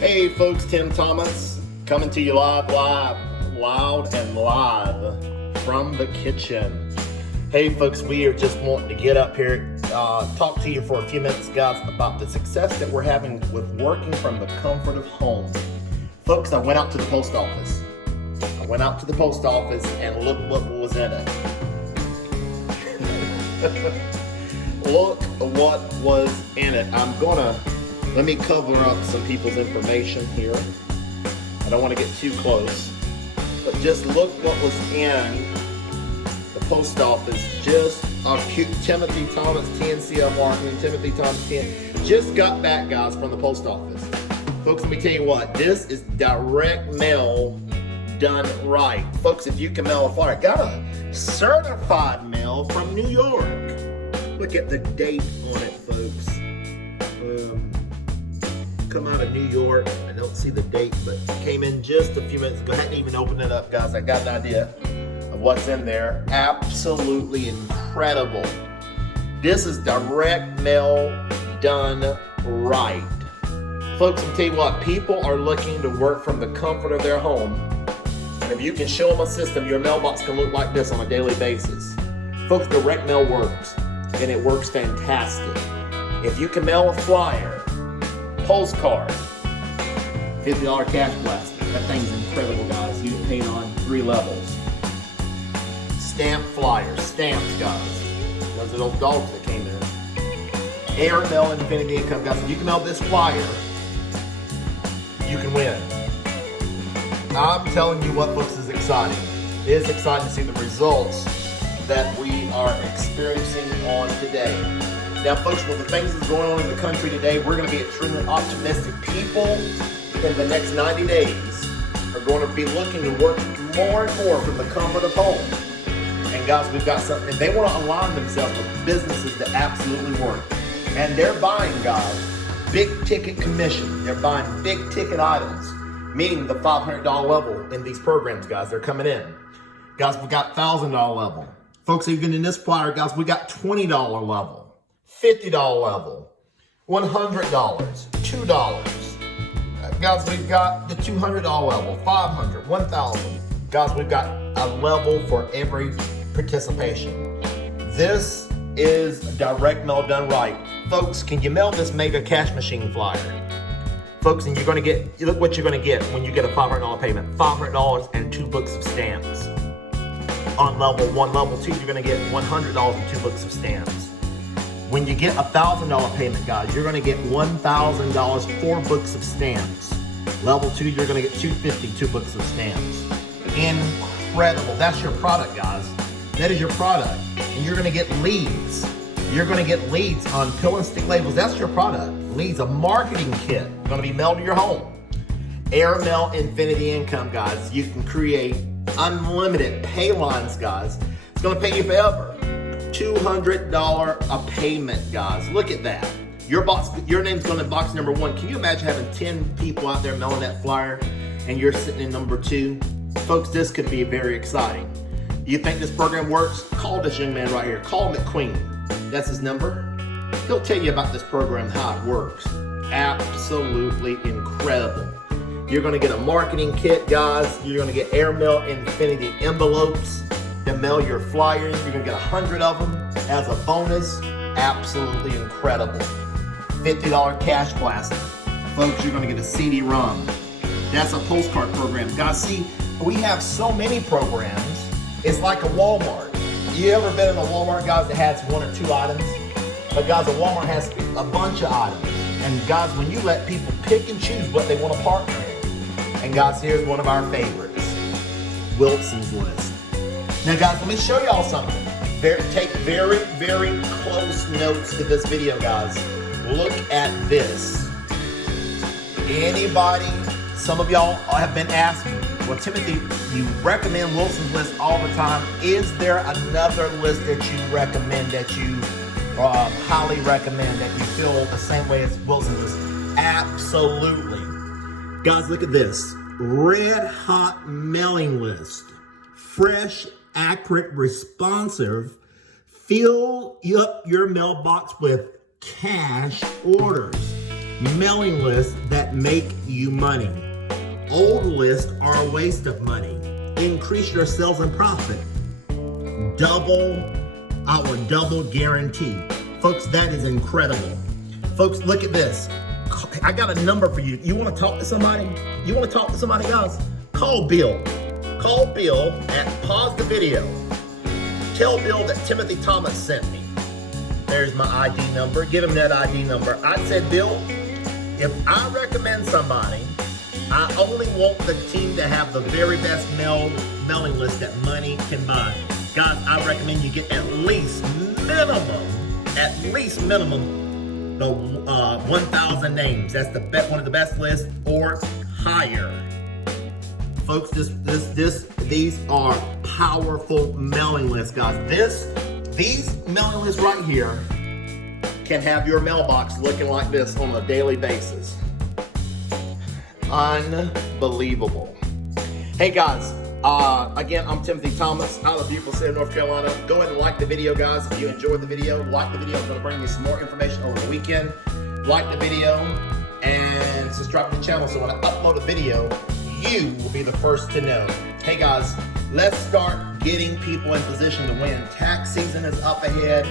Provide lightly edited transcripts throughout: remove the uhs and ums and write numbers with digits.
Hey folks, Tim Thomas coming to you loud and live from the kitchen. Hey folks, we are just wanting to get up here, talk to you for a few minutes, guys, about the success that we're having with working from the comfort of home. Folks, I went out to the post office. And look what was in it. Look what was in it. Let me cover up some people's information here. I don't want to get too close, but just look what was in the post office. Just Timothy Thomas, TNCL Marketing, Timothy Thomas, just got back, guys, from the post office. Folks, let me tell you what, this is direct mail done right. Folks, if you can mail a flyer, got a certified mail from New York. Look at the date on it, folks. Come out of New York. I don't see the date, but it came in just a few minutes ago. I hadn't even opened it up, guys. I got an idea of what's in there. Absolutely incredible. This is direct mail done right. Folks, I'm telling you what, people are looking to work from the comfort of their home. And if you can show them a system, your mailbox can look like this on a daily basis. Folks, direct mail works, and it works fantastic. If you can mail a flyer, postcard, $50 cash blast. That thing's incredible, guys. You can paint on 3 levels. Stamp flyers, stamps, guys. Those are those dogs that came in. Airmail Infinity Income, guys. If you can mail this flyer, you can win. I'm telling you what, folks, is exciting. It is exciting to see the results that we are experiencing on today. Now, folks, with the things that's going on in the country today, we're going to be extremely optimistic. People in the next 90 days are going to be looking to work more and more from the comfort of home. And guys, we've got something. They want to align themselves with businesses that absolutely work. And they're buying, guys, big ticket commission. They're buying big ticket items, meaning the $500 level in these programs, guys. They're coming in. Guys, we got $1,000 level. Folks, even in this flyer, guys, we got $20 level. $50 level, $100, $2. Guys, we've got the $200 level, $500, $1,000. Guys, we've got a level for every participation. This is direct mail done right. Folks, can you mail this mega cash machine flyer? Folks, and you're going to get, look what you're going to get when you get a $500 payment. $500 and 2 books of stamps. On level 1, level 2, you're going to get $100 and 2 books of stamps. When you get a $1,000 payment, guys, you're going to get $1,000, 4 books of stamps. Level 2, you're going to get $250, 2 books of stamps. Incredible. That's your product, guys. That is your product. And you're going to get leads. You're going to get leads on pill and stick labels. That's your product. Leads, a marketing kit, going to be mailed to your home. Airmail Infinity Income, guys. You can create unlimited pay lines, guys. It's going to pay you forever. $200 a payment, guys. Look at that. Your name's going to box number 1. Can you imagine having 10 people out there mailing that flyer and you're sitting in number 2? Folks, this could be very exciting. You think this program works? Call this young man right here. Call McQueen. That's his number. He'll tell you about this program, how it works. Absolutely incredible. You're going to get a marketing kit, guys. You're going to get Airmail Infinity envelopes to mail your flyers. You're going to get 100 of them as a bonus. Absolutely incredible. $50 cash blast. Folks, you're going to get a CD-ROM. That's a postcard program. Guys, see, we have so many programs. It's like a Walmart. You ever been in a Walmart, guys, that has 1 or 2 items? But guys, a Walmart has a bunch of items. And guys, when you let people pick and choose what they want to partner in. And guys, here's one of our favorites. Wilson's List. Now guys, let me show y'all something. Take very, very close notes to this video, guys. Look at this. Anybody, some of y'all have been asking, well, Timothy, you recommend Wilson's List all the time. Is there another list that you recommend, that you highly recommend, that you feel the same way as Wilson's List? Absolutely. Guys, look at this. Red Hot Mailing List. Fresh, accurate, responsive. Fill up your mailbox with cash orders. mailing lists that make you money. Old lists are a waste of money. Increase your sales and profit. Our double guarantee. Folks, that is incredible. Folks, look at this. I got a number for you. You want to talk to somebody? You want to talk to somebody, guys? Call Bill. Call Bill and pause the video. Tell Bill that Timothy Thomas sent me. There's my ID number. Give him that ID number. I said, Bill, if I recommend somebody, I only want the team to have the very best mailing list that money can buy. Guys, I recommend you get at least minimum, the 1,000 names. That's one of the best lists, or higher. Folks, these are powerful mailing lists, guys. These mailing lists right here can have your mailbox looking like this on a daily basis. Unbelievable. Hey guys, again, I'm Timothy Thomas out of beautiful city of North Carolina. Go ahead and like the video, guys. If you enjoyed the video, like the video. I'm going to bring you some more information over the weekend. Like the video and subscribe to the channel so when I upload a video, you will be the first to know. Hey guys, let's start getting people in position to win. Tax season is up ahead.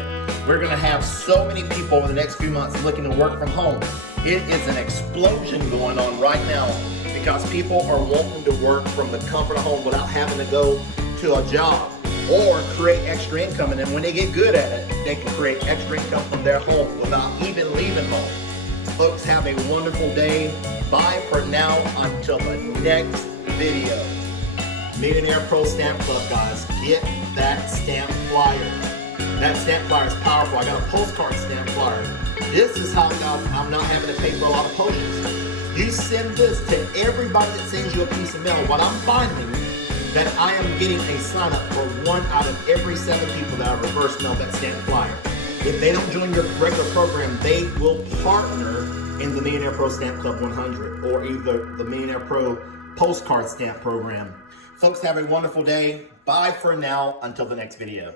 We're going to have so many people over the next few months looking to work from home. It is an explosion going on right now because people are wanting to work from the comfort of home without having to go to a job or create extra income. And then when they get good at it, they can create extra income from their home without even leaving home. Folks, have a wonderful day. Bye for now until the next video. Millionaire Pro Stamp Club, guys. Get that stamp flyer. That stamp flyer is powerful. I got a postcard stamp flyer. This is how, guys, I'm not having to pay for a lot of postage. You send this to everybody that sends you a piece of mail. What I'm finding that I am getting a sign up for 1 out of every 7 people that I reverse mail that stamp flyer. If they don't join your regular program, they will partner in the Millionaire Pro Stamp Club 100 or either the Millionaire Pro Postcard Stamp Program. Folks, have a wonderful day. Bye for now until the next video.